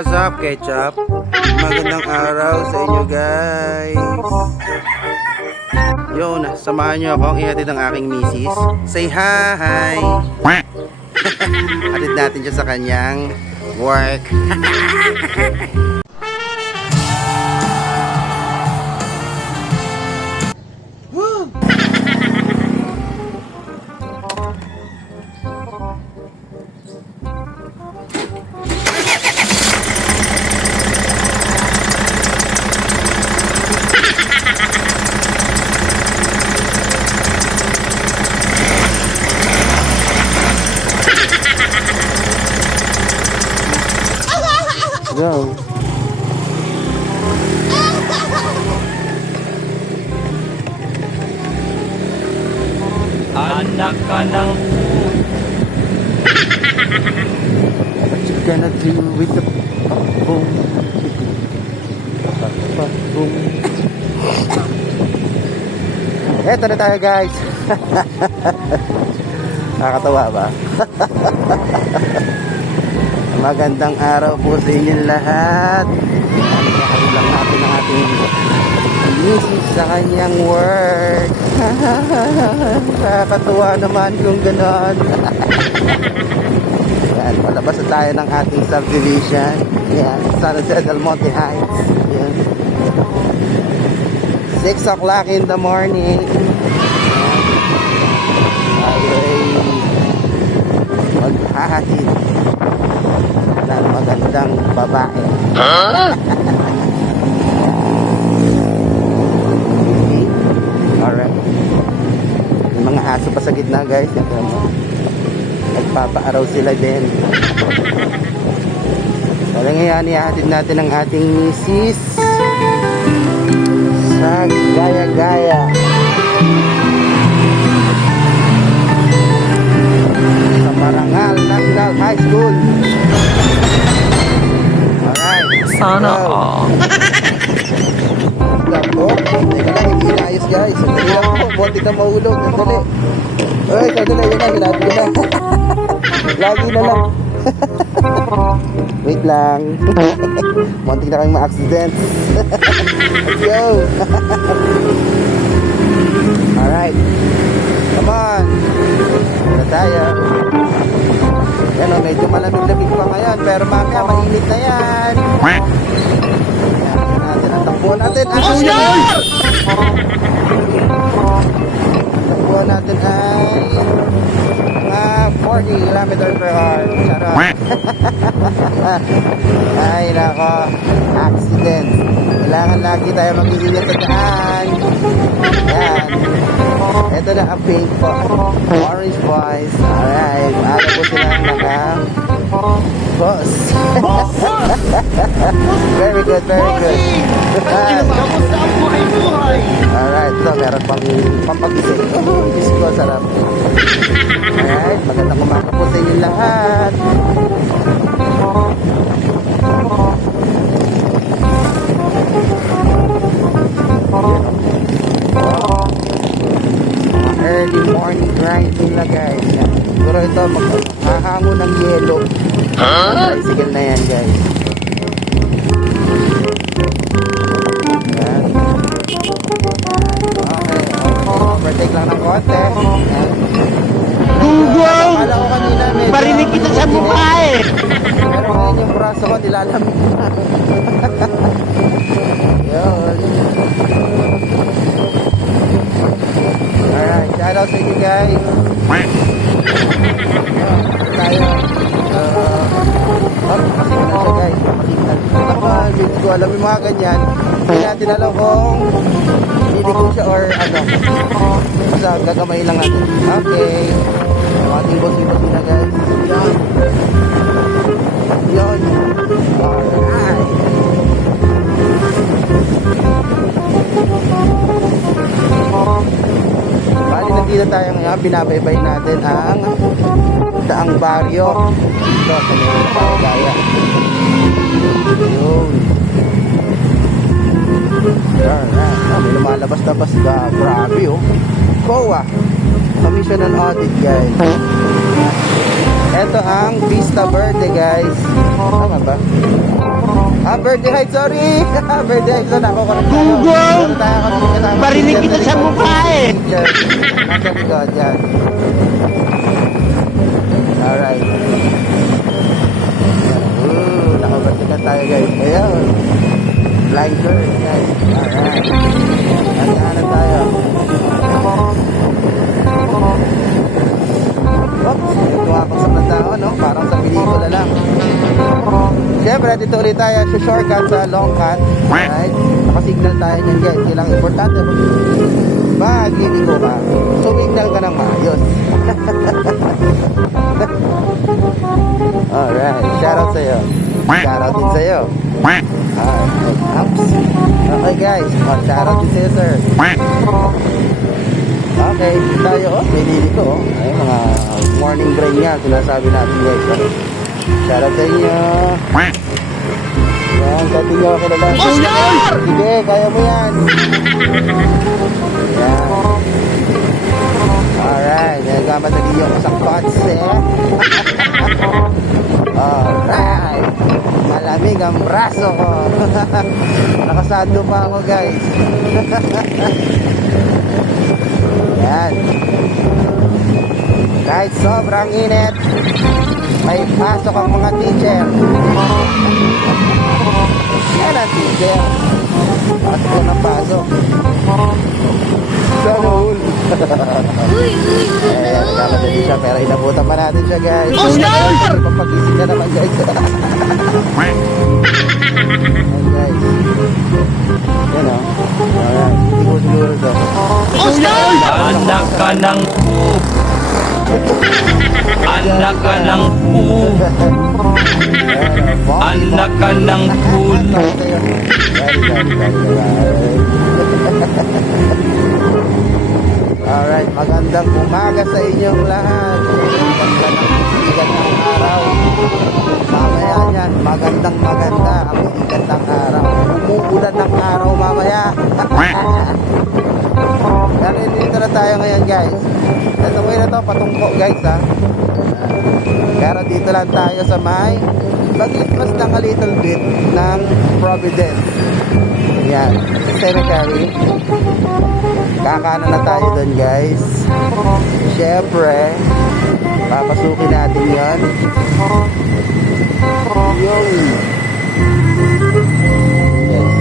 What's up, Ketchup? Magandang araw sa inyo, guys. Yun, samahan nyo ako ang ihatid ng aking misis. Say hi! Hatid natin siya sa kanyang work. Go. Anak ka ng What you gonna do with the boom? Boom. Eto na tayo, guys. Nakakatawa ba? Magandang araw po sa inyong lahat. Nakakalap lang natin ang ating misis sa kanyang work. Nakakatuwa naman kung gano'n. Yan, palabas na tayo ng ating subdivision. Yan, San Jose del Monte Heights. Yan. 6 o'clock in the morning. Tayo ay maghahatid ng magandang babae. Huh? Alright. Yung mga aso pa sa gitna, guys. Nagpapaaraw sila din. So ngayon, ihahatid natin ang ating misis sa Gaya-Gaya. Sa Marangal National High School. Alright. Sana all. Ako, teka lang, hindi inayos, guys. Sandali lang po, buti na mahulog. Sandali. Uy, sandali, yun na, sinabi ko na. Lagi na lang. Wait lang. Muntik na kayong ma-accident. Let's go. Alright. Come on. Ito tayo. Yan o, medyo malamig-lamig pa ngayon. Pero mamaya, mainit na yan. Takbuhan natin. Takbuhan natin ay mga 40 km per hour. Charot. Ay nako, accident. Kailangan lagi tayo mag-iingat sa daan. Yan. Ito na ang pink po. Orange boys. Alright. Maaga po silang boss. Very good, very good. Alright, ito meron pang pampagising. Diyos ko, sarap. Alright, magandang umaga po sa inyo lahat. Early morning grind nila, guys. Siguro ito, maghahango ng yelo. Tricycle na yan, guys. Yan. Okay, overtake lang ng konti. Google! Akala ko kanina medyo Parinig kita sa mukha eh! pero ngayon yung braso ko nilalamig na. Yun. Alright, shout out sa inyo, guys. Tayo. Masignal siya, guys. Masignal. Ito pa, hindi ko alam yung mga ganyan. Hindi natin alam kung liliko siya or ano. Basta gagamay lang natin. Okay. Yung ating boss-boss na, guys. Yan. Yun. Alright. Bali, nandito tayo ngayon. Binabaybay natin ang Daang Baryo. Ito, sa may Gaya. Yun. Alright. May lumalabas-labas ka. Grabe, oh. COA. Commission on Audit, guys. Ito ang Vista Verde, guys. Tama ba? Verde Heights, sorry. Verde Heights na ako. Google! Barinig kita sa mukha eh. Nasa likod, yan. Alright. Nakabasikan tayo, guys. Ayun. Flying bird, guys. Alright. Nagkahanan tayo. Oops, tumakasap ng tao, no? Parang sa pelikula lang. Siyempre, dito ulit tayo sa shortcut sa long cut. Right? Nakasignal tayo dyan, guys. Kailangan importante. Magliligo ka. Sumignal ka ng maayos. Alright. Shoutout sa'yo. Shoutout din sa'yo. Oops. Okay, guys. Shoutout din sa'yo, sir. Okay, tayo, may liliko, ay mga morning grind nga, sinasabi natin, guys. Shoutout sa inyo. Yan, kati nyo kilala. Sige, kaya mo yan. Yan. Alright, nagkamadali yung isang pots, eh. Alright. Malamig ang braso ko. Nakasado pa ako, guys. Yan. Kahit sobrang init, may pasok ang mga teacher. Yan ang teacher. Pasok ng pasok. Sana all. Ayan, nagkamadali siya pero inabutan pa natin siya, guys. Papagising ka naman, guys. Ayan, guys. Yan o. Alright, hindi ko siguro ito. Anak ka ng Anak ka ng Anak ka ng Alright, magandang umaga sa inyong lahat. Sikat ng araw. Mamaya yan, magandang maganda ang sikat ng araw. Umuulan ng araw mamaya. Dito na tayo ngayon, guys. Ito mo na to, patungko, guys, ha. Pero dito lang tayo sa may mag-itmas lang a little bit ng Providence. Yan, cemetery. Kakana na tayo doon, guys. Siyempre, papasukin natin yan. Yung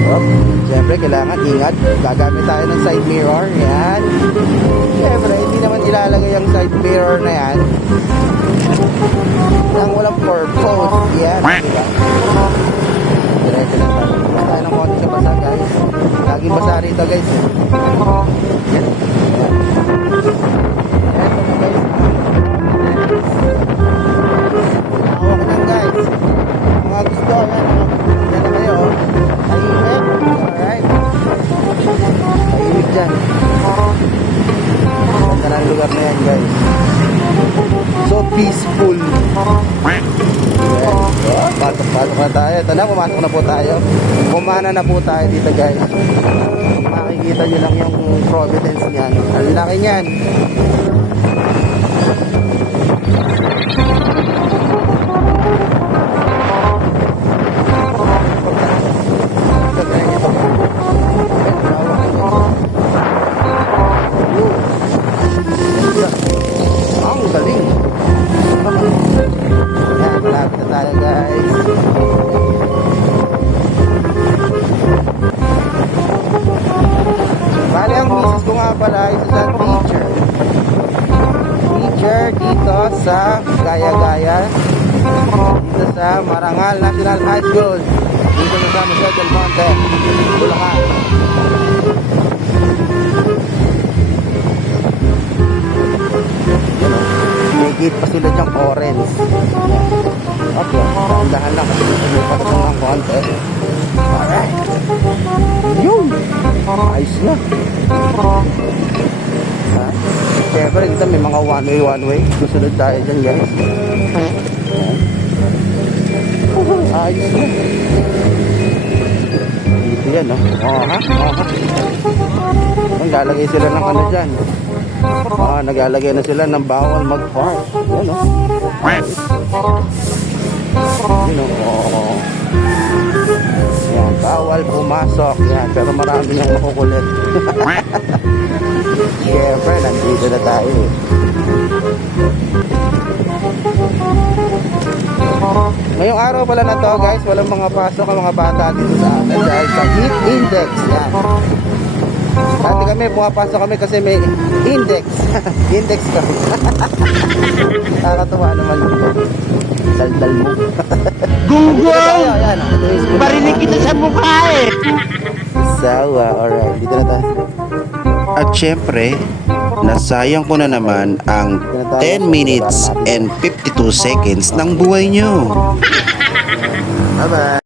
yes. Siyempre, kailangan ingat. Gagamit tayo ng side mirror. Yan. Siyempre, hindi naman ilalagay yung side mirror na yan nang walang purpose. Yan. Diba? Diretso lang tayo. Basta tayo ng konti sa basa, guys. Laging basa rito, guys. Yan. Yan. Eto na, guys. Hawak lang, guys. Mga gusto, yan. Yan na kayo. Tahimik. Alright. Tahimik dyan. Ganda na ang lugar na yan, guys. So peaceful. Yes. So, pasok na tayo. Ito na, pumasok na po tayo. Kumana na po tayo dito, guys. Makikita nyo lang yung Providence niyan. Ang laki niyan. Ang galing. Yan, malapit na tayo, guys. Bali, ang misis ko nga pala ay isang teacher. Teacher dito sa Gaya-Gaya. Dito sa Marangal National High School. Dito sa San Jose del Monte, Bulacan. May gate pa sila dyang orange. Okay, dahan lang kasi lumipat lang ng konti. Alright. Yun! Ayos na. Ha? Siyempre, dito may mga one way. Susunod tayo dyan, guys. Ayos na. Dito yan, no? Oha. Naglalagay sila ng ano dyan. Naglalagay na sila ng bawal mag-park. Yan, no? Yun o. Yan, bawal pumasok. Yan, pero marami nang makukulit. Siyempre, nandito na tayo. Ngayong araw pala na to guys, walang mga pasok ang mga bata dito sa atin dahil sa heat index. Yan. Dati kami, pumapasok kami kasi may index. Index kami. Nakakatuwa naman yun. Daldal mo. Google! Ayan, Barinig kita sa mukha eh. Sawa, alright. Dito na tayo. At syempre, nasayang ko na naman ang 10 minutes and 52 seconds ng buhay nyo. Bye-bye.